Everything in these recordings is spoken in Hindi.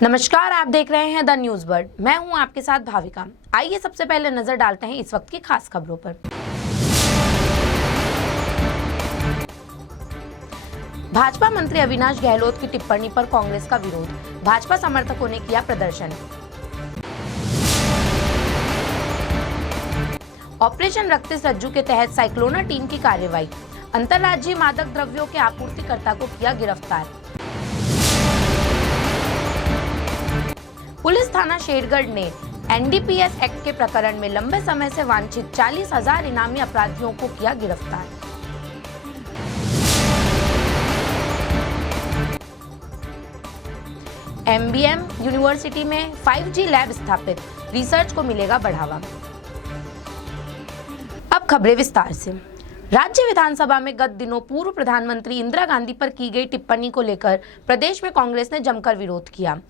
नमस्कार, आप देख रहे हैं द न्यूज वर्ल्ड। मैं हूं आपके साथ भाविका। आइए सबसे पहले नजर डालते हैं इस वक्त की खास खबरों पर। भाजपा मंत्री अविनाश गहलोत की टिप्पणी पर कांग्रेस का विरोध, भाजपा समर्थकों ने किया प्रदर्शन। ऑपरेशन रक्तिस रज्जू के तहत साइक्लोना टीम की कार्रवाई, अंतर्राज्यीय मादक द्रव्यों के आपूर्तिकर्ता को किया गिरफ्तार। पुलिस थाना शेरगढ़ ने एनडीपीएस एक्ट के प्रकरण में लंबे समय से वांछित 40,000 इनामी अपराधियों को किया गिरफ्तार। एमबीएम यूनिवर्सिटी में 5G लैब स्थापित, रिसर्च को मिलेगा बढ़ावा। अब खबरें विस्तार से। राज्य विधानसभा में गत दिनों पूर्व प्रधानमंत्री इंदिरा गांधी पर की गई टिप्पणी को लेकर प्रदेश में कांग्रेस ने जमकर विरोध किया।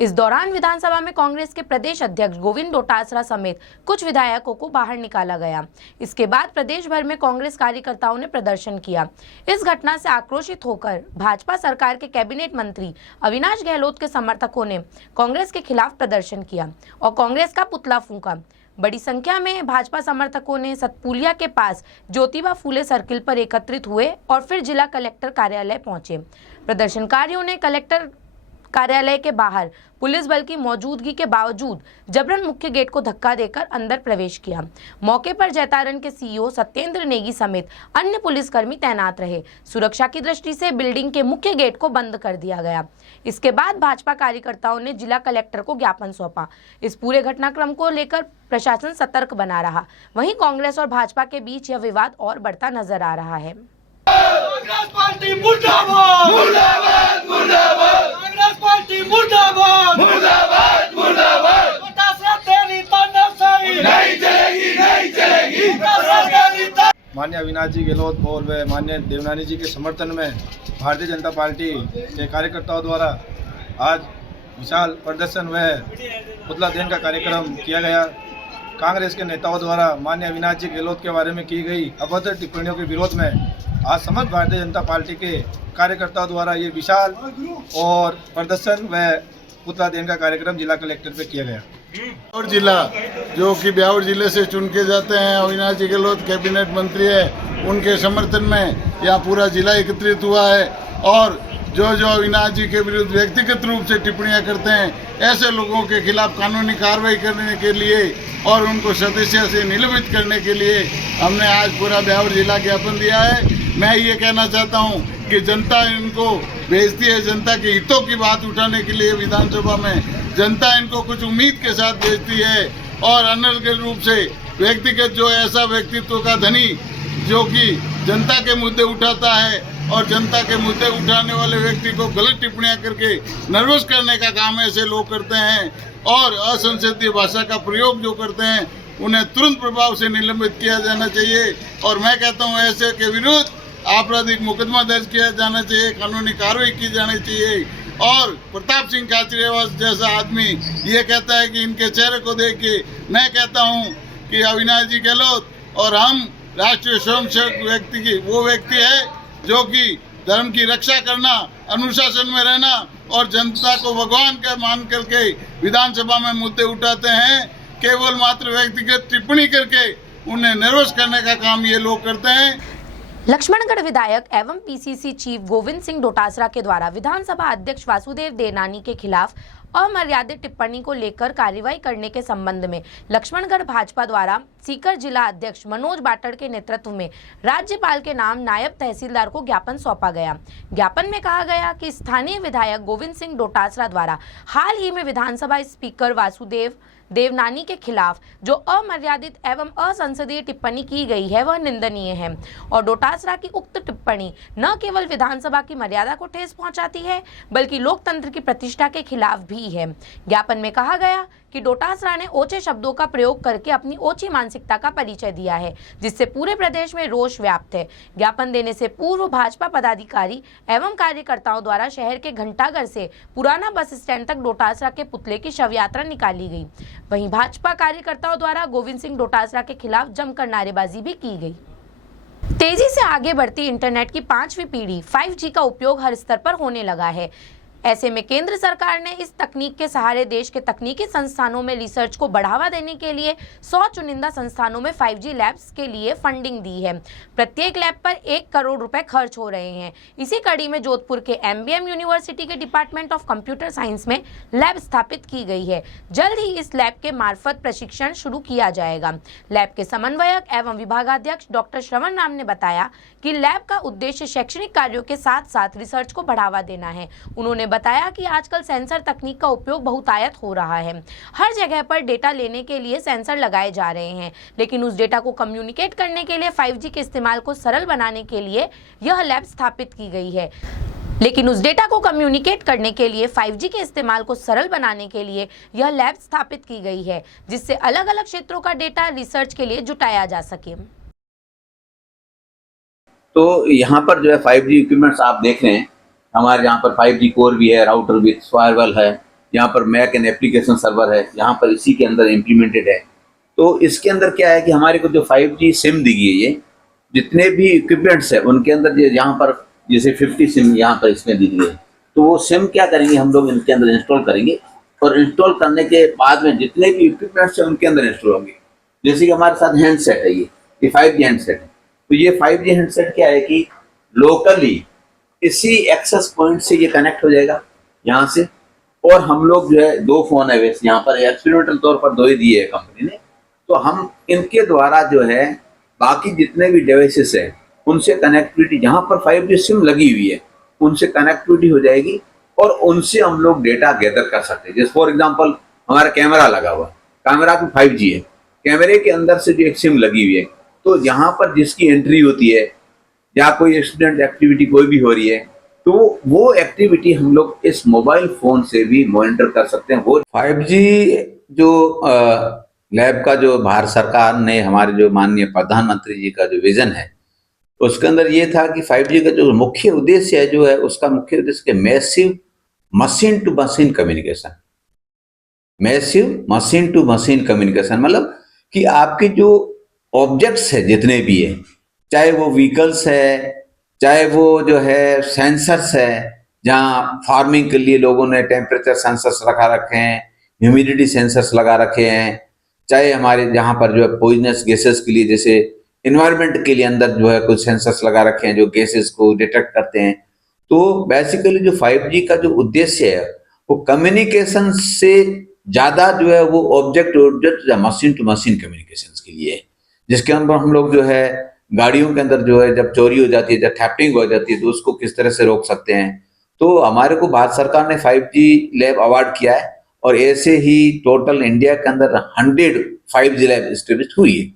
इस दौरान विधानसभा में कांग्रेस के प्रदेश अध्यक्ष गोविंद डोटासरा समेत कुछ विधायकों को बाहर निकाला गया। इसके बाद प्रदेश भर में कांग्रेस कार्यकर्ताओं ने प्रदर्शन किया। इस घटना से आक्रोशित होकर भाजपा सरकार के कैबिनेट मंत्री अविनाश गहलोत के समर्थकों ने कांग्रेस के खिलाफ प्रदर्शन किया और कांग्रेस का पुतला फूंका। बड़ी संख्या में भाजपा समर्थकों ने सतपुलिया के पास ज्योतिबा फूले सर्किल पर एकत्रित हुए और फिर जिला कलेक्टर कार्यालय पहुंचे। प्रदर्शनकारियों ने कलेक्टर कार्यालय के बाहर पुलिस बल की मौजूदगी के बावजूद जबरन मुख्य गेट को धक्का देकर अंदर प्रवेश किया। मौके पर जैतारण के सीईओ सत्येंद्र नेगी समेत अन्य पुलिसकर्मी तैनात रहे। सुरक्षा की दृष्टि से बिल्डिंग के मुख्य गेट को बंद कर दिया गया। इसके बाद भाजपा कार्यकर्ताओं ने जिला कलेक्टर को ज्ञापन सौंपा। इस पूरे घटनाक्रम को लेकर प्रशासन सतर्क बना रहा। वहीं कांग्रेस और भाजपा के बीच यह विवाद और बढ़ता नजर आ रहा है। कांग्रेस पार्टी मुर्दाबाद मुर्दाबाद मुर्दाबाद, कांग्रेस पार्टी मुर्दाबाद मुर्दाबाद मुर्दाबाद। डोटासरा तेरी तानाशाही नहीं चलेगी, नहीं चलेगी। माननीय अविनाश जी गहलोत और व माननीय देवनानी जी के समर्थन में भारतीय जनता पार्टी के कार्यकर्ताओं द्वारा आज विशाल प्रदर्शन व पुतला दहन का कार्यक्रम किया गया। कांग्रेस के नेताओं द्वारा माननीय अविनाश जी गहलोत के बारे में की गई अभद्र टिप्पणियों के विरोध में आज समस्त भारतीय जनता पार्टी के कार्यकर्ताओं द्वारा ये विशाल और प्रदर्शन व पुतला दहन का कार्यक्रम जिला कलेक्टर पे किया गया। ब्यावर जिला जो कि ब्यावर जिले से चुन के जाते हैं, अविनाश जी गहलोत कैबिनेट मंत्री है, उनके समर्थन में यह पूरा जिला एकत्रित हुआ है। और जो अविनाश जी के विरुद्ध व्यक्तिगत रूप से टिप्पणियां करते हैं, ऐसे लोगों के खिलाफ कानूनी कार्रवाई करने के लिए और उनको सदस्य से निलंबित करने के लिए हमने आज पूरा ब्यावर जिला ज्ञापन दिया है। मैं ये कहना चाहता हूँ कि जनता इनको भेजती है, जनता के हितों की बात उठाने के लिए विधानसभा में जनता इनको कुछ उम्मीद के साथ भेजती है। और अनर्गल रूप से व्यक्तिगत जो ऐसा व्यक्तित्व का धनी जो कि जनता के मुद्दे उठाता है और जनता के मुद्दे उठाने वाले व्यक्ति को गलत टिप्पणियां करके नर्वस करने का काम ऐसे लोग करते हैं और असंसदीय भाषा का प्रयोग जो करते हैं, उन्हें तुरंत प्रभाव से निलंबित किया जाना चाहिए। और मैं कहता हूं ऐसे के विरुद्ध आपराधिक मुकदमा दर्ज किया जाना चाहिए, कानूनी कार्रवाई की जानी चाहिए। और प्रताप सिंह खाचरियावास जैसा आदमी ये कहता है कि इनके चेहरे को देख के मैं कहता हूं कि अविनाश जी गहलोत और हम राष्ट्रीय स्वयंसेवक व्यक्ति की वो व्यक्ति है जो कि धर्म की रक्षा करना, अनुशासन में रहना और जनता को भगवान का मान करके विधानसभा में मुद्दे उठाते हैं। केवल मात्र व्यक्तिगत टिप्पणी करके उन्हें नर्वस करने का काम ये लोग करते हैं। लक्ष्मणगढ़ विधायक एवं पीसीसी चीफ गोविंद सिंह डोटासरा के द्वारा विधानसभा अध्यक्ष वासुदेव देवनानी के खिलाफ अमर्यादित टिप्पणी को लेकर कार्रवाई करने के संबंध में लक्ष्मणगढ़ भाजपा द्वारा सीकर जिला अध्यक्ष मनोज बाटड़ के नेतृत्व में राज्यपाल के नाम नायब तहसीलदार को ज्ञापन सौंपा गया। ज्ञापन में कहा गया कि स्थानीय विधायक गोविंद सिंह डोटासरा द्वारा हाल ही में विधानसभा स्पीकर वासुदेव देवनानी के खिलाफ जो अमर्यादित एवं असंसदीय टिप्पणी की गई है वह निंदनीय है और डोटासरा की उक्त टिप्पणी न केवल विधानसभा की मर्यादा को ठेस पहुंचाती है बल्कि लोकतंत्र की प्रतिष्ठा के खिलाफ भी है। ज्ञापन में कहा गया कि डोटासरा ने ओछे शब्दों का प्रयोग करके अपनी ओछी मानसिकता का परिचय दिया है, जिससे पूरे प्रदेश में रोष व्याप्त है। ज्ञापन देने से पूर्व भाजपा पदाधिकारी एवं कार्यकर्ताओं द्वारा शहर के घंटाघर से पुराना बस स्टैंड तक डोटासरा के पुतले की शव यात्रा निकाली गई। वहीं भाजपा कार्यकर्ताओं द्वारा गोविंद सिंह डोटासरा के खिलाफ जमकर नारेबाजी भी की गई। तेजी से आगे बढ़ती इंटरनेट की 5वीं पीढ़ी 5G का उपयोग हर स्तर पर होने लगा है। ऐसे में केंद्र सरकार ने इस तकनीक के सहारे देश के तकनीकी संस्थानों में रिसर्च को बढ़ावा देने के लिए 100 चुनिंदा संस्थानों में 5G लैब्स के लिए फंडिंग दी है। प्रत्येक लैब पर 1 करोड़ रुपए खर्च हो रहे हैं। इसी कड़ी में जोधपुर के MBM यूनिवर्सिटी के डिपार्टमेंट ऑफ कंप्यूटर साइंस में लैब स्थापित की गई है। जल्द ही इस लैब के मार्फत प्रशिक्षण शुरू किया जाएगा। लैब के समन्वयक एवं विभागाध्यक्ष डॉक्टर श्रवण राम ने बताया कि लैब का उद्देश्य शैक्षणिक कार्यों के साथ साथ रिसर्च को बढ़ावा देना है। उन्होंने बताया कि आजकल सेंसर तकनीक का उपयोग बहुतायत हो रहा है। हर जगह पर डेटा लेने के लिए सेंसर लगाए जा रहे हैं, लेकिन उस डेटा को कम्युनिकेट करने के लिए 5G के इस्तेमाल को सरल बनाने के लिए यह लैब स्थापित की गई है। लेकिन उस डेटा को कम्युनिकेट करने के लिए 5G के इस्तेमाल को सरल बनाने के लिए यह लैब स्थापित की गई है, जिससे अलग अलग क्षेत्रों का डेटा रिसर्च के लिए जुटाया जा सके। तो यहाँ पर जो है 5G इक्विपमेंट्स आप देख रहे हैं, हमारे यहाँ पर 5G कोर भी है, राउटर विथ फायरवॉल है, यहाँ पर मैक एंड एप्लीकेशन सर्वर है, यहाँ पर इसी के अंदर इम्प्लीमेंटेड है। तो इसके अंदर क्या है कि हमारे को जो 5G सिम दी गई है, ये जितने भी इक्विपमेंट्स है उनके अंदर यहाँ पर जैसे 50 सिम यहाँ पर इसमें दी गई है, तो वो सिम क्या करेंगे हम लोग इनके अंदर इंस्टॉल करेंगे और इंस्टॉल करने के बाद में जितने भी इक्विपमेंट्स है उनके अंदर इंस्टॉल होंगे। जैसे कि हमारे साथ हैंडसेट है, ये 5G हैंडसेट है। तो ये 5G हैंडसेट क्या है कि लोकली इसी एक्सेस पॉइंट से ये कनेक्ट हो जाएगा यहाँ से, और हम लोग जो है 2 फोन है वैसे यहाँ पर एक्सपेरिमेंटल तौर पर 2 ही दिए है कंपनी ने, तो हम इनके द्वारा जो है बाकी जितने भी डिवाइसेस है उनसे कनेक्टिविटी, जहाँ पर 5G सिम लगी हुई है उनसे कनेक्टिविटी हो जाएगी और उनसे हम लोग डेटा गैदर कर सकते हैं। जैसे फॉर एग्जाम्पल हमारा कैमरा लगा हुआ, कैमरा भी 5G है, कैमरे के अंदर से जो एक सिम लगी हुई है, तो यहाँ पर जिसकी एंट्री होती है या कोई स्टूडेंट एक्टिविटी कोई भी हो रही है, तो वो एक्टिविटी हम लोग इस मोबाइल फोन से भी मॉनिटर कर सकते हैं। वो 5G जो लैब का जो भारत सरकार ने हमारे जो माननीय प्रधानमंत्री जी का जो विजन है, उसके अंदर ये था कि 5G का जो मुख्य उद्देश्य है जो है उसका मुख्य उद्देश्य massive machine to machine communication. Massive machine to machine communication मतलब कि आपके जो ऑब्जेक्ट्स है जितने भी है, चाहे वो व्हीकल्स है, चाहे वो जो है सेंसर्स है, जहाँ फार्मिंग के लिए लोगों ने टेम्परेचर सेंसर्स लगा रखे हैं, ह्यूमिडिटी सेंसर्स लगा रखे हैं, चाहे हमारे जहाँ पर जो है पॉइजनस गैसेस के लिए जैसे इन्वायरमेंट के लिए अंदर जो है कुछ सेंसर्स लगा रखे हैं जो गैसेस को डिटेक्ट करते हैं। तो बेसिकली जो 5G का जो उद्देश्य है वो कम्युनिकेशन से ज़्यादा जो है वो ऑब्जेक्ट या मशीन टू मशीन कम्युनिकेशन के लिए है, जिसके अंदर हम लोग जो है गाड़ियों के अंदर जो है जब चोरी हो जाती है, जब थेफ्टिंग हो जाती है, तो उसको किस तरह से रोक सकते हैं। तो हमारे को भारत सरकार ने 5G लैब अवार्ड किया है और ऐसे ही टोटल इंडिया के अंदर 100 5G लैब एस्टेब्लिश हुई है।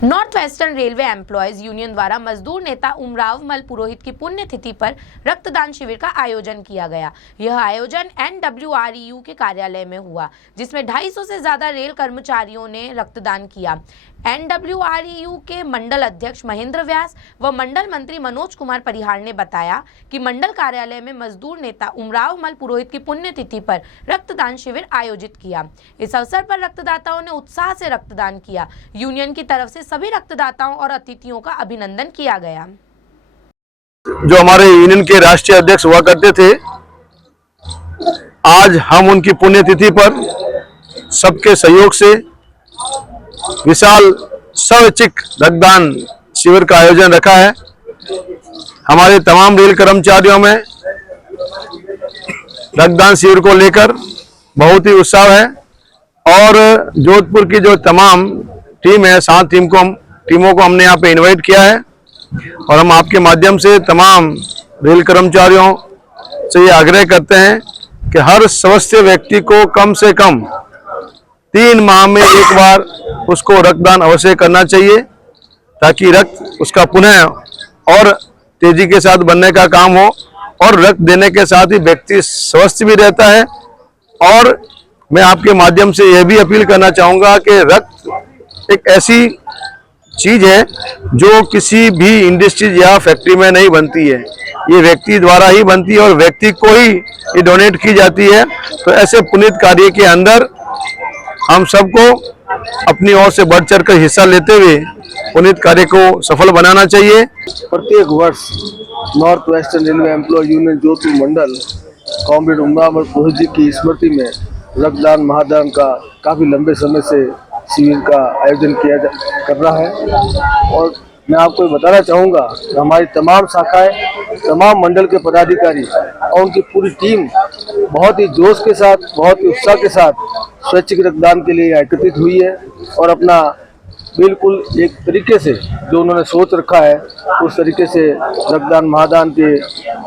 North western railway employees union द्वारा मजदूर नेता उमराव मल पुरोहित की पुण्यतिथि पर रक्तदान शिविर का आयोजन किया गया। यह आयोजन NWREU के कार्यालय में हुआ, जिसमें 250 से ज्यादा रेल कर्मचारियों ने रक्तदान किया। NWREU के मंडल अध्यक्ष महेंद्र व्यास व मंडल मंत्री मनोज कुमार परिहार ने बताया कि मंडल कार्यालय में मजदूर नेता उमराव मल पुरोहित की पुण्यतिथि पर रक्तदान शिविर आयोजित किया। इस अवसर पर रक्तदाताओं ने उत्साह से रक्तदान किया। यूनियन की तरफ से सभी रक्तदाताओं और अतिथियों का अभिनंदन किया गया। जो हमारे यूनियन के राष्ट्रीय अध्यक्ष हुआ करते थे, आज हम उनकी पुण्यतिथि पर सबके सहयोग से विशाल स्वैच्छिक रक्तदान शिविर का आयोजन रखा है। हमारे तमाम रेल कर्मचारियों में रक्तदान शिविर को लेकर बहुत ही उत्साह है और जोधपुर की जो तमाम टीम है, 7 टीमों को हमने यहाँ पे इनवाइट किया है और हम आपके माध्यम से तमाम रेल कर्मचारियों से ये आग्रह करते हैं कि हर सदस्य व्यक्ति को कम से कम 3 माह में एक बार उसको रक्तदान अवश्य करना चाहिए, ताकि रक्त उसका पुनः और तेजी के साथ बनने का काम हो और रक्त देने के साथ ही व्यक्ति स्वस्थ भी रहता है। और मैं आपके माध्यम से यह भी अपील करना चाहूँगा कि रक्त एक ऐसी चीज है जो किसी भी इंडस्ट्री या फैक्ट्री में नहीं बनती है, ये व्यक्ति द्वारा ही बनती है और व्यक्ति को ही ये डोनेट की जाती है। तो ऐसे पुनीत कार्य के अंदर हम सबको अपनी ओर से बढ़ चढ़ कर हिस्सा लेते हुए पुनीत कार्य को सफल बनाना चाहिए। प्रत्येक वर्ष north western railway employ union Jodhpur मंडल कॉमरेड उम्राम बोस जी की स्मृति में रक्तदान महादान का काफ़ी लंबे समय से शिविर का आयोजन कर रहा है। और मैं आपको ये बताना चाहूँगा कि हमारी तमाम शाखाएं, तमाम मंडल के पदाधिकारी और उनकी पूरी टीम बहुत ही जोश के साथ, बहुत ही उत्साह के साथ स्वैच्छिक रक्तदान के लिए एकत्रित हुई है और अपना बिल्कुल एक तरीके से जो उन्होंने सोच रखा है उस तरीके से रक्तदान महादान के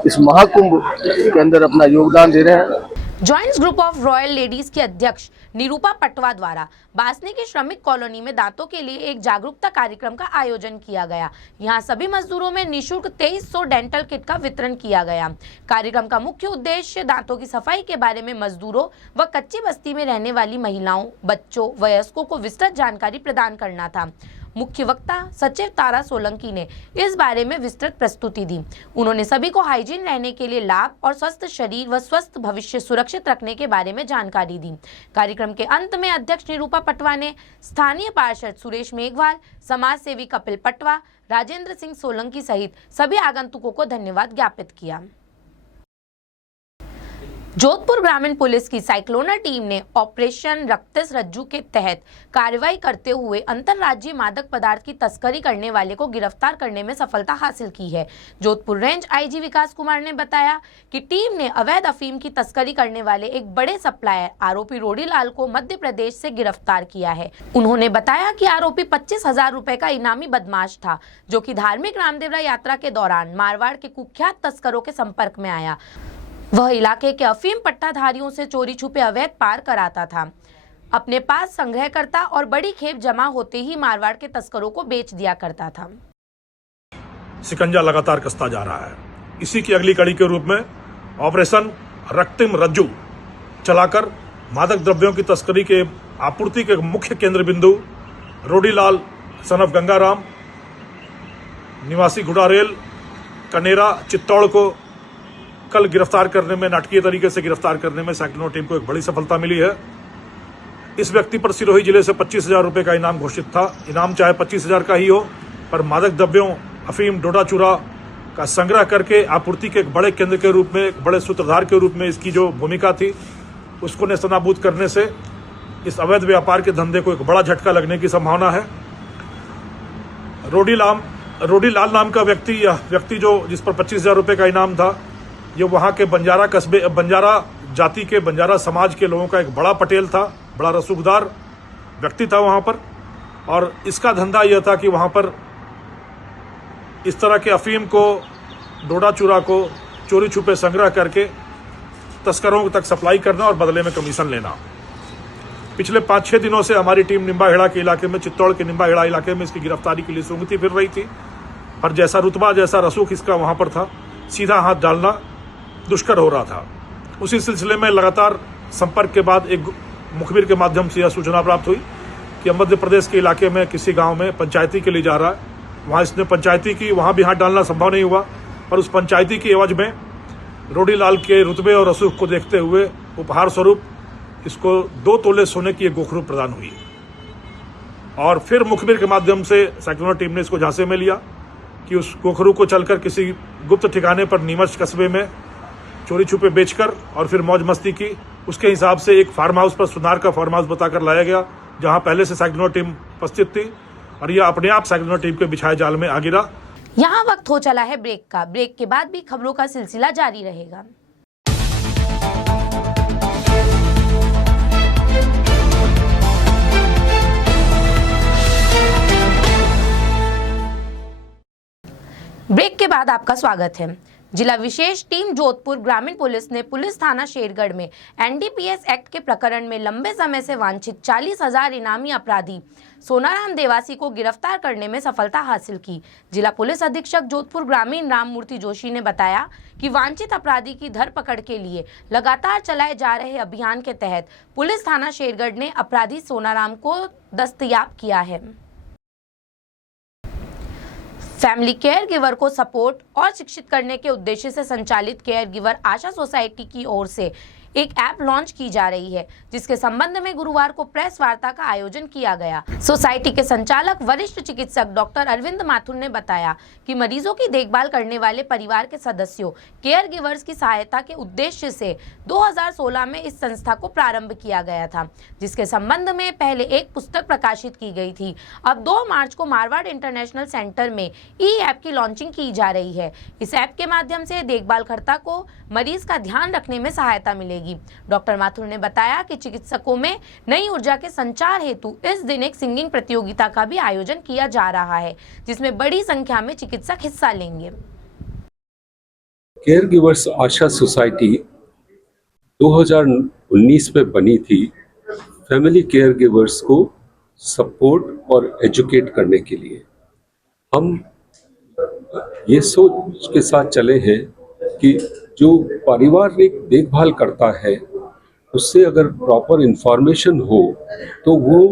इस महाकुंभ के अंदर अपना योगदान दे रहे हैं। Joints group of royal ladies की अध्यक्ष निरूपा पटवा द्वारा बासनी की श्रमिक कॉलोनी में दांतों के लिए एक जागरूकता कार्यक्रम का आयोजन किया गया। यहां सभी मजदूरों में निःशुल्क 2300 डेंटल किट का वितरण किया गया। कार्यक्रम का मुख्य उद्देश्य दांतों की सफाई के बारे में मजदूरों व कच्ची बस्ती में रहने वाली महिलाओं, बच्चों, वयस्कों को विस्तृत जानकारी प्रदान करना था। मुख्य वक्ता सचिव तारा सोलंकी ने इस बारे में विस्तृत प्रस्तुति दी। उन्होंने सभी को हाइजीन रहने के लिए लाभ और स्वस्थ शरीर व स्वस्थ भविष्य सुरक्षित रखने के बारे में जानकारी दी। कार्यक्रम के अंत में अध्यक्ष निरूपा पटवा ने स्थानीय पार्षद सुरेश मेघवाल, समाज सेवी कपिल पटवा, राजेंद्र सिंह सोलंकी सहित सभी आगंतुकों को धन्यवाद ज्ञापित किया। जोधपुर ग्रामीण पुलिस की साइक्लोनर टीम ने ऑपरेशन रक्तिस रज्जू के तहत कार्रवाई करते हुए अंतर्राज्यीय मादक पदार्थ की तस्करी करने वाले को गिरफ्तार करने में सफलता हासिल की है। जोधपुर रेंज आईजी विकास कुमार ने बताया कि टीम ने अवैध अफीम की तस्करी करने वाले एक बड़े सप्लायर आरोपी रोडीलाल को मध्य प्रदेश से गिरफ्तार किया है। उन्होंने बताया कि आरोपी 25,000 रुपए का इनामी बदमाश था, जो कि धार्मिक रामदेवरा यात्रा के दौरान मारवाड़ के कुख्यात तस्करों के संपर्क में आया। वह इलाके के अफीम पट्टाधारियों से चोरी छुपे अवैध पार कराता था, अपने पास संग्रह करता और बड़ी खेप जमा होते ही मारवाड़ के तस्करों को बेच दिया करता था। शिकंजा लगातार कसता जा रहा है। इसी की अगली कड़ी के रूप में ऑपरेशन रक्तिम रज्जू चलाकर मादक द्रव्यों की तस्करी के आपूर्ति के मुख्य केंद्र बिंदु रोडीलाल सन ऑफ गंगाराम निवासी गुड़ारेल कनेरा चित्तौड़ को कल गिरफ्तार करने में, नाटकीय तरीके से गिरफ्तार करने में साइक्लोनर टीम को एक बड़ी सफलता मिली है। इस व्यक्ति पर सिरोही जिले से 25,000 रुपए का इनाम घोषित था। इनाम चाहे 25,000 का ही हो, पर मादक द्रव्यों अफीम डोडा चूरा का संग्रह करके आपूर्ति के एक बड़े केंद्र के रूप में, एक बड़े सूत्रधार के रूप में इसकी जो भूमिका थी उसको नेस्तनाबूद करने से इस अवैध व्यापार के धंधे को एक बड़ा झटका लगने की संभावना है। रोडीलाल नाम का व्यक्ति जो जिस पर 25,000 रुपए का इनाम था, ये वहाँ के बंजारा कस्बे, बंजारा जाति के, बंजारा समाज के लोगों का एक बड़ा पटेल था, बड़ा रसूखदार व्यक्ति था वहाँ पर। और इसका धंधा यह था कि वहाँ पर इस तरह के अफीम को, डोडा चूरा को चोरी छुपे संग्रह करके तस्करों तक सप्लाई करना और बदले में कमीशन लेना। पिछले 5-6 दिनों से हमारी टीम निम्बाहेड़ा के इलाके में, चित्तौड़ के निम्बाहेड़ा इलाके में इसकी गिरफ्तारी के लिए सूंघती फिर रही थी, पर जैसा रुतबा, जैसा रसूख इसका वहाँ पर था, सीधा हाथ डालना दुष्कर हो रहा था। उसी सिलसिले में लगातार संपर्क के बाद एक मुखबिर के माध्यम से यह सूचना प्राप्त हुई कि मध्य प्रदेश के इलाके में किसी गांव में पंचायती के लिए जा रहा है। वहां इसने पंचायती की, वहां भी हाथ डालना संभव नहीं हुआ, पर उस पंचायती की एवज में रोडीलाल के रुतबे और रसूख को देखते हुए उपहार स्वरूप इसको 2 तोले सोने की एक गोखरू प्रदान हुई। और फिर मुखबिर के माध्यम से साइक्लोनर टीम ने इसको झांसे में लिया कि उस गोखरू को चलकर किसी गुप्त ठिकाने पर नीमच कस्बे में चोरी छुपे बेचकर और फिर मौज मस्ती की। उसके हिसाब से एक फार्म हाउस पर, सुनार का फार्म हाउस बताकर लाया गया, जहां पहले से साइक्लोनर टीम उपस्थित थी और यह अपने आप साइक्लोनर टीम के बिछाए जाल में आ गिरा। यहाँ वक्त हो चला है ब्रेक का। ब्रेक के बाद भी खबरों का सिलसिला जारी रहेगा। ब्रेक के बाद आपका स्वागत है। जिला विशेष टीम जोधपुर ग्रामीण पुलिस ने पुलिस थाना शेरगढ़ में एनडीपीएस एक्ट के प्रकरण में लंबे समय से वांछित 40,000 इनामी अपराधी सोनाराम देवासी को गिरफ्तार करने में सफलता हासिल की। जिला पुलिस अधीक्षक जोधपुर ग्रामीण राममूर्ति जोशी ने बताया कि वांछित अपराधी की धरपकड़ के लिए लगातार चलाए जा रहे अभियान के तहत पुलिस थाना शेरगढ़ ने अपराधी सोनाराम को दस्तयाब किया है। फैमिली केयर गिवर को सपोर्ट और शिक्षित करने के उद्देश्य से संचालित केयर गिवर आशा सोसाइटी की ओर से एक ऐप लॉन्च की जा रही है, जिसके संबंध में गुरुवार को प्रेस वार्ता का आयोजन किया गया। सोसाइटी के संचालक वरिष्ठ चिकित्सक डॉक्टर अरविंद माथुर ने बताया कि मरीजों की देखभाल करने वाले परिवार के सदस्यों केयर गिवर्स की सहायता के उद्देश्य से 2016 में इस संस्था को प्रारंभ किया गया था, जिसके संबंध में पहले एक पुस्तक प्रकाशित की गई थी। अब 2 मार्च को मारवाड़ इंटरनेशनल सेंटर में ई-ऐप की लॉन्चिंग की जा रही है। इस ऐप के माध्यम से देखभालकर्ता को मरीज का ध्यान रखने में सहायता मिलेगी। डॉक्टर माथुर ने बताया कि चिकित्सकों में नई ऊर्जा के संचार हेतु इस दिन एक सिंगिंग प्रतियोगिता का भी आयोजन किया जा रहा है, जिसमें बड़ी संख्या में चिकित्सक हिस्सा लेंगे। केयर गिवर्स आशा सोसाइटी 2019 में बनी थी फैमिली केयर गिवर्स को सपोर्ट और एजुकेट करने के लिए। हम ये सोच के साथ चले हैं कि जो पारिवारिक देखभाल करता है उससे अगर प्रॉपर इंफॉर्मेशन हो तो वो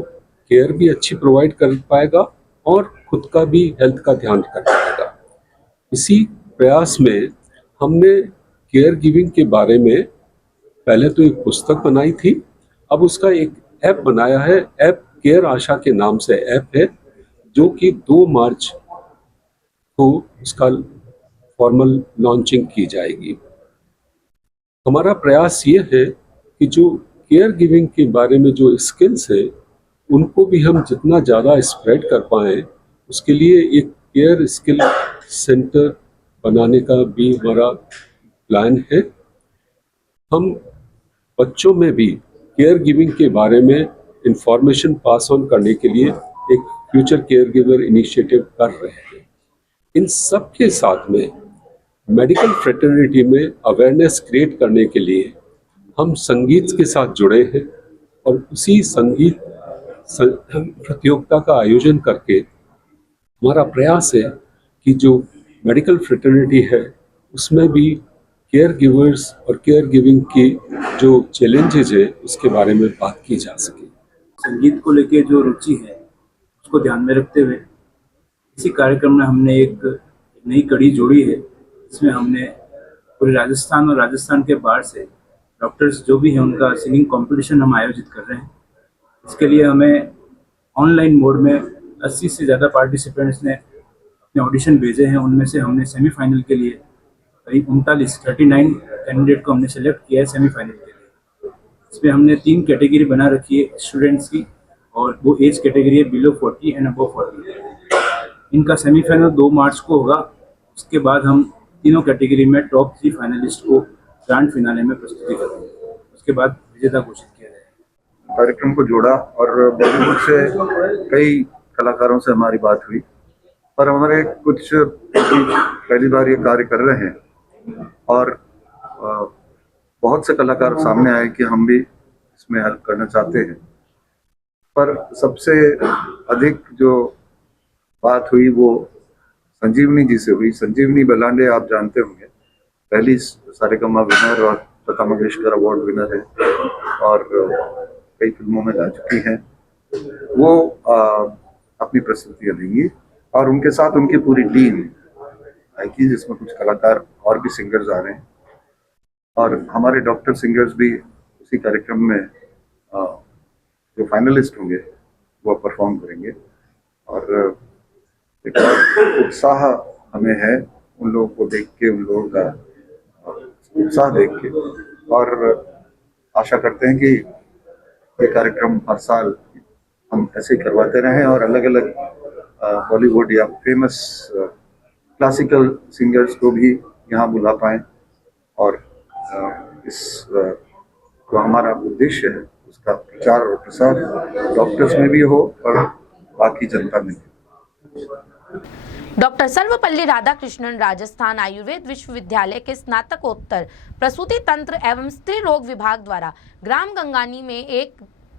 केयर भी अच्छी प्रोवाइड कर पाएगा और खुद का भी हेल्थ का ध्यान कर पाएगा। इसी प्रयास में हमने केयर गिविंग के बारे में पहले तो एक पुस्तक बनाई थी, अब उसका एक ऐप बनाया है। ऐप केयर आशा के नाम से ऐप है, जो कि 2 मार्च को उसका फॉर्मल लॉन्चिंग की जाएगी। हमारा प्रयास ये है कि जो केयर गिविंग के बारे में जो स्किल्स है उनको भी हम जितना ज़्यादा स्प्रेड कर पाएँ, उसके लिए एक केयर स्किल सेंटर बनाने का भी हमारा प्लान है। हम बच्चों में भी केयर गिविंग के बारे में इंफॉर्मेशन पास ऑन करने के लिए एक फ्यूचर केयर गिवर इनिशिएटिव कर रहे हैं। इन सब के साथ में मेडिकल फ्रेटर्निटी में अवेयरनेस क्रिएट करने के लिए हम संगीत के साथ जुड़े हैं और उसी संगीत प्रतियोगिता का आयोजन करके हमारा प्रयास है कि जो मेडिकल फ्रेटर्निटी है उसमें भी केयर गिवर्स और केयर गिविंग की जो चैलेंजेस है उसके बारे में बात की जा सके। संगीत को लेके जो रुचि है उसको ध्यान में रखते हुए इसी कार्यक्रम में हमने एक नई कड़ी जोड़ी है, इसमें हमने पूरे राजस्थान और राजस्थान के बाहर से डॉक्टर्स जो भी हैं उनका सिंगिंग कंपटीशन हम आयोजित कर रहे हैं। इसके लिए हमें ऑनलाइन मोड में 80 से ज़्यादा पार्टिसिपेंट्स ने अपने ऑडिशन भेजे हैं। उनमें से हमने सेमीफाइनल के लिए करीब 39 कैंडिडेट को हमने सेलेक्ट किया है सेमीफाइनल के लिए। इसमें हमने 3 कैटेगरी बना रखी है स्टूडेंट्स की, और वो एज कैटेगरी है बिलो 40 एंड अबव 40। इनका सेमीफाइनल 2 मार्च को होगा। उसके बाद हम तीनों कैटेगरी में टॉप 3 फाइनलिस्ट को ग्रैंड फिनाले में प्रस्तुति करेंगे। उसके बाद विजेता घोषित किया जाएगा। कार्यक्रम को जोड़ा और बॉलीवुड से कई कलाकारों से हमारी बात हुई, पर हमारे कुछ पहली बार ये कार्य कर रहे हैं और बहुत से कलाकार सामने आए कि हम भी इसमें हेल्प करना चाहते हैं। पर सबसे अधिक जो बात हुई वो संजीवनी जी से हुई। संजीवनी बलांडे आप जानते होंगे, पहली सारेगामा विनर और लता मंगेशकर अवार्ड विनर है और कई फिल्मों में गा चुकी हैं। वो अपनी प्रस्तुतियाँ देंगी और उनके साथ उनकी पूरी टीम आएगी, जिसमें कुछ कलाकार और भी सिंगर्स आ रहे हैं और हमारे डॉक्टर सिंगर्स भी उसी कार्यक्रम में जो फाइनलिस्ट होंगे वो परफॉर्म करेंगे। और एक उत्साह हमें है उन लोगों को देख के, उन लोगों का उत्साह देख के, और आशा करते हैं कि ये कार्यक्रम हर साल हम ऐसे ही करवाते रहें और अलग अलग बॉलीवुड या फेमस क्लासिकल सिंगर्स को भी यहाँ बुला पाएँ और इस जो हमारा उद्देश्य है उसका प्रचार और प्रसार डॉक्टर्स में भी हो और बाकी जनता में भी। डॉक्टर सर्वपल्ली राधाकृष्णन राजस्थान आयुर्वेद विश्वविद्यालय के स्नातकोत्तर प्रसूति तंत्र एवं स्त्री रोग विभाग द्वारा ग्राम गंगानी में एक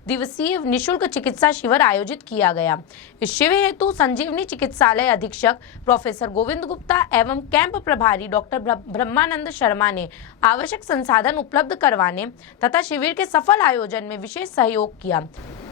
दिवसीय निशुल्क चिकित्सा शिविर आयोजित किया गया। इस शिविर हेतु संजीवनी चिकित्सालय अधीक्षक प्रोफेसर गोविंद गुप्ता एवं कैंप प्रभारी डॉक्टर ब्रह्मानंद शर्मा ने आवश्यक संसाधन उपलब्ध करवाने तथा शिविर के सफल आयोजन में विशेष सहयोग किया।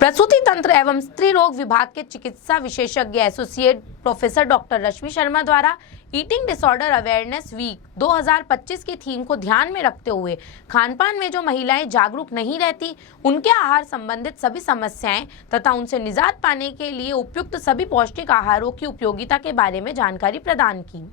प्रसूति तंत्र एवं स्त्री रोग विभाग के चिकित्सा विशेषज्ञ एसोसिएट प्रोफेसर डॉक्टर रश्मि शर्मा द्वारा ईटिंग डिसऑर्डर अवेयरनेस वीक 2025 की थीम को ध्यान में रखते हुए खानपान में जो महिलाएं जागरूक नहीं रहती, उनके आहार संबंधित सभी समस्याएं तथा उनसे निजात पाने के लिए उपयुक्त सभी पौष्टिक आहारों की उपयोगिता के बारे में जानकारी प्रदान की।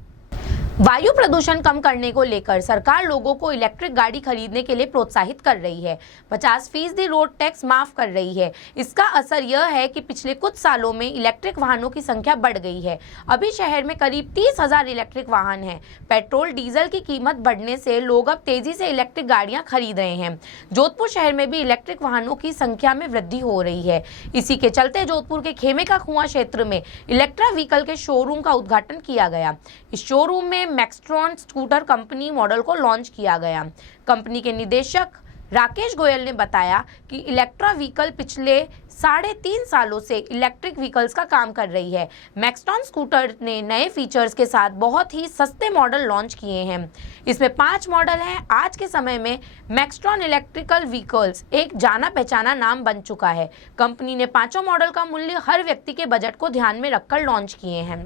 वायु प्रदूषण कम करने को लेकर सरकार लोगों को इलेक्ट्रिक गाड़ी खरीदने के लिए प्रोत्साहित कर रही है। 50% रोड टैक्स माफ कर रही है। इसका असर यह है कि पिछले कुछ सालों में इलेक्ट्रिक वाहनों की संख्या बढ़ गई है। अभी शहर में करीब 30,000 इलेक्ट्रिक वाहन हैं। पेट्रोल डीजल की कीमत बढ़ने से लोग अब तेजी से इलेक्ट्रिक गाड़ियां खरीद रहे हैं। जोधपुर शहर में भी इलेक्ट्रिक वाहनों की संख्या में वृद्धि हो रही है। इसी के चलते जोधपुर के खेमे का कुआं क्षेत्र में इलेक्ट्रा व्हीकल के शोरूम का उद्घाटन किया गया। इस शोरूम में मैक्सट्रॉन स्कूटर कंपनी मॉडल को लॉन्च किया गया। कंपनी के निदेशक राकेश गोयल ने बताया कि इलेक्ट्रा व्हीकल पिछले 3.5 सालों से इलेक्ट्रिक व्हीकल्स का काम कर रही है। मैक्सट्रॉन स्कूटर ने नए फीचर्स के साथ बहुत ही सस्ते मॉडल लॉन्च किए हैं। इसमें 5 मॉडल हैं। आज के समय में मैक्सट्रॉन इलेक्ट्रिकल व्हीकल्स एक जाना पहचाना नाम बन चुका है। कंपनी ने 5 मॉडल का मूल्य हर व्यक्ति के बजट को ध्यान में रखकर लॉन्च किए हैं।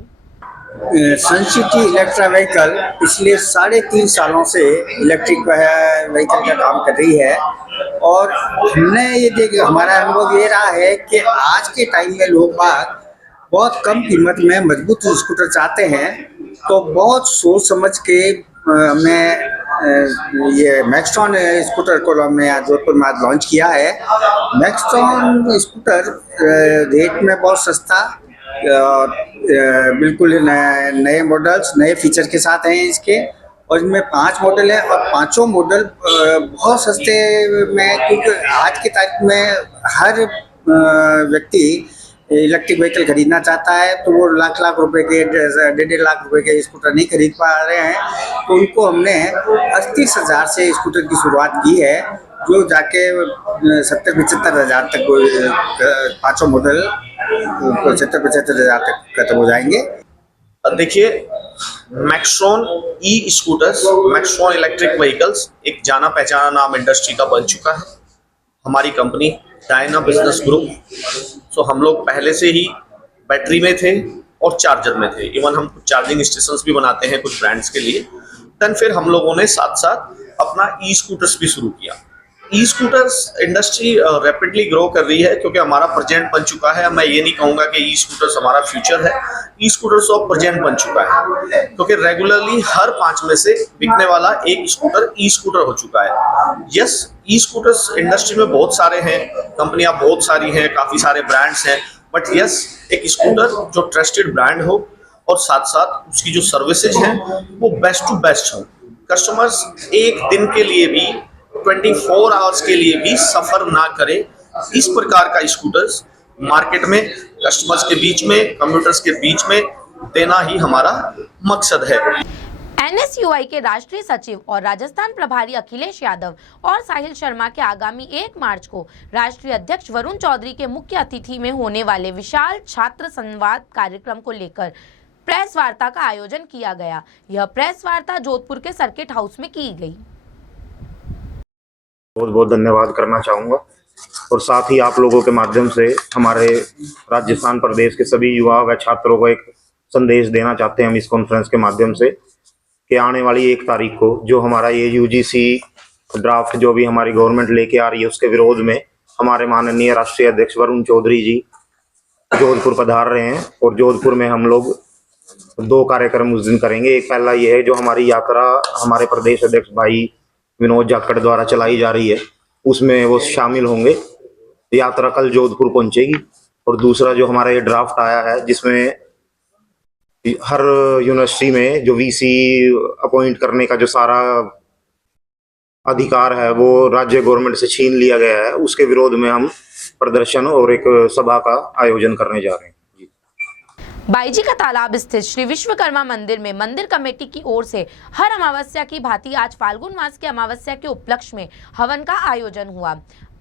सनसिटी इलेक्ट्रा व्हीकल पिछले 3.5 सालों से इलेक्ट्रिक व्हीकल का काम कर रही है और हमने ये देखा, हमारा अनुभव ये रहा है कि आज के टाइम में लोग बहुत कम कीमत में मजबूत स्कूटर चाहते हैं, तो बहुत सोच समझ के मैं ये मैक्सट्रॉन स्कूटर को हमने आज जोधपुर में लॉन्च किया है। मैक्सट्रॉन स्कूटर रेट में बहुत सस्ता और बिल्कुल नए मॉडल्स नए फीचर के साथ हैं इसके, और इनमें 5 मॉडल है और 5 मॉडल बहुत सस्ते में, क्योंकि आज की तारीख में हर व्यक्ति इलेक्ट्रिक व्हीकल खरीदना चाहता है, तो वो लाख रुपए के 1.5 लाख रुपए के स्कूटर नहीं खरीद पा रहे हैं। तो उनको हमने 38,000 से स्कूटर की शुरुआत की है, जो जाके 70-75 हज़ार तक 5 मॉडल 70-75 हज़ार तक खत्म हो जाएंगे। देखिए, मैक्सट्रॉन ई स्कूटर्स, मैक्सट्रॉन इलेक्ट्रिक व्हीकल्स एक जाना पहचाना नाम इंडस्ट्री का बन चुका है। हमारी कंपनी डायना बिजनेस ग्रुप, तो हम लोग पहले से ही बैटरी में थे और चार्जर में थे। इवन हम कुछ चार्जिंग स्टेशंस भी बनाते हैं कुछ ब्रांड्स के लिए। देन फिर हम लोगों ने साथ साथ अपना ई स्कूटर्स भी शुरू किया। ई स्कूटर्स इंडस्ट्री रैपिडली ग्रो कर रही है क्योंकि हमारा प्रेजेंट बन चुका है। मैं ये नहीं कहूँगा कि ई स्कूटर्स हमारा फ्यूचर है, ई स्कूटर्स ऑफ प्रेजेंट बन चुका है, क्योंकि रेगुलरली हर 5 में से बिकने वाला एक स्कूटर ई स्कूटर हो चुका है। यस, ई स्कूटर्स इंडस्ट्री में बहुत सारे हैं, कंपनियां बहुत सारी हैं, काफ़ी सारे ब्रांड्स हैं, बट यस, एक स्कूटर जो ट्रस्टेड ब्रांड हो और साथ साथ उसकी जो सर्विसेज हैं वो बेस्ट टू बेस्ट हो। कस्टमर्स एक दिन के लिए भी 24 आवर्स के लिए भी सफर ना करे, इस प्रकार का स्कूटर्स मार्केट में कस्टमर्स के बीच में, कंप्यूटर्स के बीच में देना ही हमारा मकसद है। NSUI के राष्ट्रीय सचिव और राजस्थान प्रभारी अखिलेश यादव और साहिल शर्मा के आगामी 1 मार्च को राष्ट्रीय अध्यक्ष वरुण चौधरी के मुख्य अतिथि में होने वाले विशाल छात्र संवाद कार्यक्रम को लेकर प्रेस वार्ता का आयोजन किया गया। यह प्रेस वार्ता जोधपुर के सर्किट हाउस में की गई। बहुत बहुत धन्यवाद करना चाहूँगा और साथ ही आप लोगों के माध्यम से हमारे राजस्थान प्रदेश के सभी युवा व छात्रों को एक संदेश देना चाहते हैं हम इस कॉन्फ्रेंस के माध्यम से कि आने वाली 1 तारीख को जो हमारा ये UGC ड्राफ्ट जो भी हमारी गवर्नमेंट लेके आ रही है उसके विरोध में हमारे माननीय राष्ट्रीय अध्यक्ष वरुण चौधरी जी जोधपुर पधार रहे हैं और जोधपुर में हम लोग 2 कार्यक्रम उस दिन करेंगे। एक पहला ये है जो हमारी यात्रा हमारे प्रदेश अध्यक्ष भाई विनोद जाखड़ द्वारा चलाई जा रही है, उसमें वो शामिल होंगे। यात्रा कल जोधपुर पहुंचेगी। और दूसरा जो हमारा ये ड्राफ्ट आया है जिसमें हर यूनिवर्सिटी में जो VC अपॉइंट करने का जो सारा अधिकार है वो राज्य गवर्नमेंट से छीन लिया गया है, उसके विरोध में हम प्रदर्शन और एक सभा का आयोजन करने जा रहे हैं। बाईजी का तालाब स्थित श्री विश्वकर्मा मंदिर में मंदिर कमेटी की ओर से हर अमावस्या की भांति आज फाल्गुन मास की अमावस्या के उपलक्ष्य में हवन का आयोजन हुआ।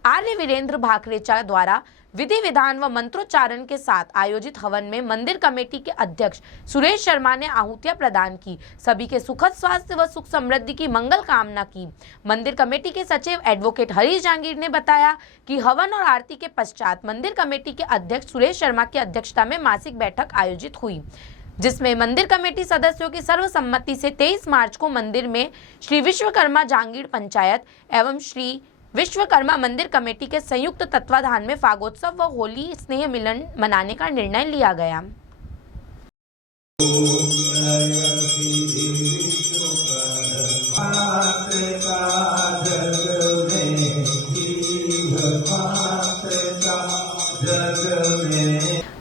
आर्य वीरेंद्र भाखरेचा द्वारा विधि विधान व मंत्रोच्चारण के साथ आयोजित हवन में मंदिर कमेटी के अध्यक्ष सुरेश शर्मा ने आहुतियां प्रदान की, सभी के सुखद स्वास्थ्य व सुख समृद्धि की मंगल कामना की। मंदिर कमेटी के सचिव एडवोकेट हरीश जहांगीर ने बताया कि हवन और आरती के पश्चात मंदिर कमेटी के अध्यक्ष सुरेश शर्मा की अध्यक्षता में मासिक बैठक आयोजित हुई, जिसमें मंदिर कमेटी सदस्यों की सर्वसम्मति से 23 मार्च को मंदिर में श्री विश्वकर्मा जांगीड़ पंचायत एवं श्री विश्वकर्मा मंदिर कमेटी के संयुक्त तत्वाधान में फागोत्सव व होली स्नेह मिलन मनाने का निर्णय लिया गया।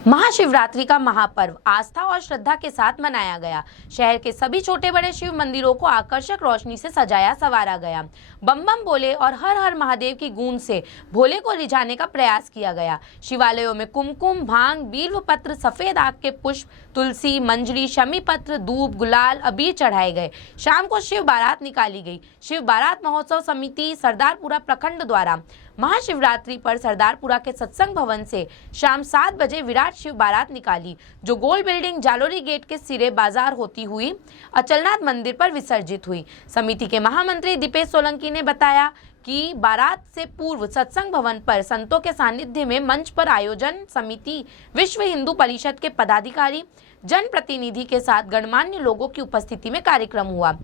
महाशिवरात्रि का महापर्व आस्था और श्रद्धा के साथ मनाया गया। शहर के सभी छोटे बड़े शिव मंदिरों को आकर्षक रोशनी से सजाया संवारा गया। बम बम बोले और हर हर महादेव की गूंज से भोले को रिझाने का प्रयास किया गया। शिवालयों में कुमकुम, भांग, बील्व पत्र, सफेद आग के पुष्प, तुलसी, मंजरी, शमी पत्र, धूप, गुलाल, अबीर चढ़ाए गए। शाम को शिव बारात निकाली गई। शिव बारात महोत्सव समिति सरदारपुरा प्रखंड द्वारा महाशिवरात्रि पर सरदारपुरा के सत्संग भवन से शाम 7 बजे विराट शिव बारात निकाली, जो गोल बिल्डिंग जालोरी गेट के सिरे बाजार होती हुई अचलनाथ मंदिर पर विसर्जित हुई। समिति के महामंत्री दीपेश सोलंकी ने बताया कि बारात से पूर्व सत्संग भवन पर संतों के सानिध्य में मंच पर आयोजन समिति, विश्व हिंदू परिषद के पदाधिकारी, जनप्रतिनिधि के साथ गणमान्य लोगों की उपस्थिति में कार्यक्रम हुआ।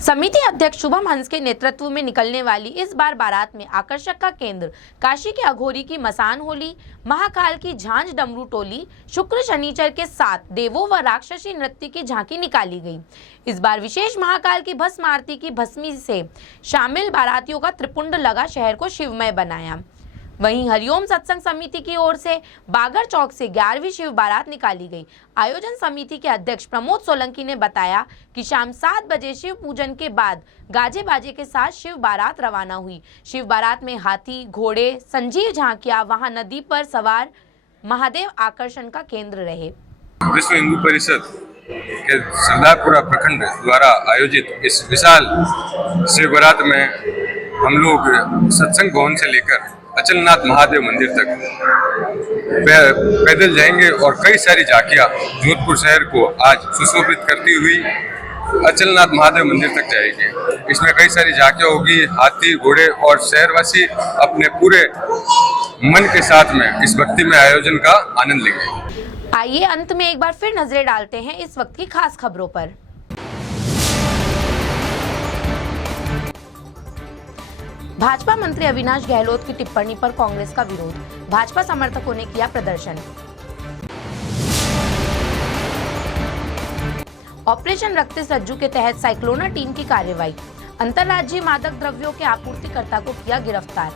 समिति अध्यक्ष शुभम हंस के नेतृत्व में निकलने वाली इस बार बारात में आकर्षक का केंद्र काशी के अघोरी की मसान होली, महाकाल की झांझ डमरू टोली, शुक्र शनिचर के साथ देवों व राक्षसी नृत्य की झांकी निकाली गई। इस बार विशेष महाकाल की भस्म आरती की भस्मी से शामिल बारातियों का त्रिपुंड लगा शहर को शिवमय बनाया। वहीं हरिओम सत्संग समिति की ओर से बागर चौक से 11वीं शिव बारात निकाली गई। आयोजन समिति के अध्यक्ष प्रमोद सोलंकी ने बताया कि शाम 7 बजे शिव पूजन के बाद गाजे बाजे के साथ शिव बारात रवाना हुई। शिव बारात में हाथी, घोड़े, संजीव झांकियां, वहां नदी पर सवार महादेव आकर्षण का केंद्र रहे। विश्व हिंदू परिषद के सरदारपुरा प्रखंड द्वारा आयोजित इस विशाल शिव बारात में हम लोग सत्संग भवन से लेकर अचलनाथ महादेव मंदिर तक पैदल जाएंगे और कई सारी झांकियां जोधपुर शहर को आज सुशोभित करती हुई अचलनाथ महादेव मंदिर तक जाएगी। इसमें कई सारी झांकियां होगी, हाथी, घोड़े और शहरवासी अपने पूरे मन के साथ में इस भक्ति में आयोजन का आनंद लेंगे। आइए अंत में एक बार फिर नजरें डालते हैं इस वक्त की खास खबरों पर। भाजपा मंत्री अविनाश गहलोत की टिप्पणी पर कांग्रेस का विरोध, भाजपा समर्थकों ने किया प्रदर्शन। ऑपरेशन रक्त सज्जू के तहत साइक्लोना टीम की कार्रवाई, अंतर्राज्यीय मादक द्रव्यों के आपूर्तिकर्ता को किया गिरफ्तार।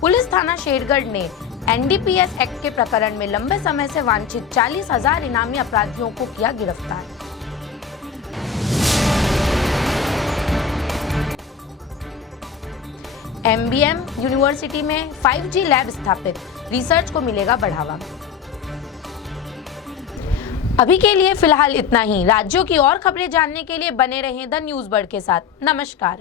पुलिस थाना शेरगढ़ ने एनडीपीएस एक्ट के प्रकरण में लंबे समय से वांछित 40,000 इनामी अपराधियों को किया गिरफ्तार। एमबीएम यूनिवर्सिटी में 5G लैब स्थापित, रिसर्च को मिलेगा बढ़ावा। अभी के लिए फिलहाल इतना ही। राज्यों की और खबरें जानने के लिए बने रहें द न्यूज़ बर्ड के साथ। नमस्कार।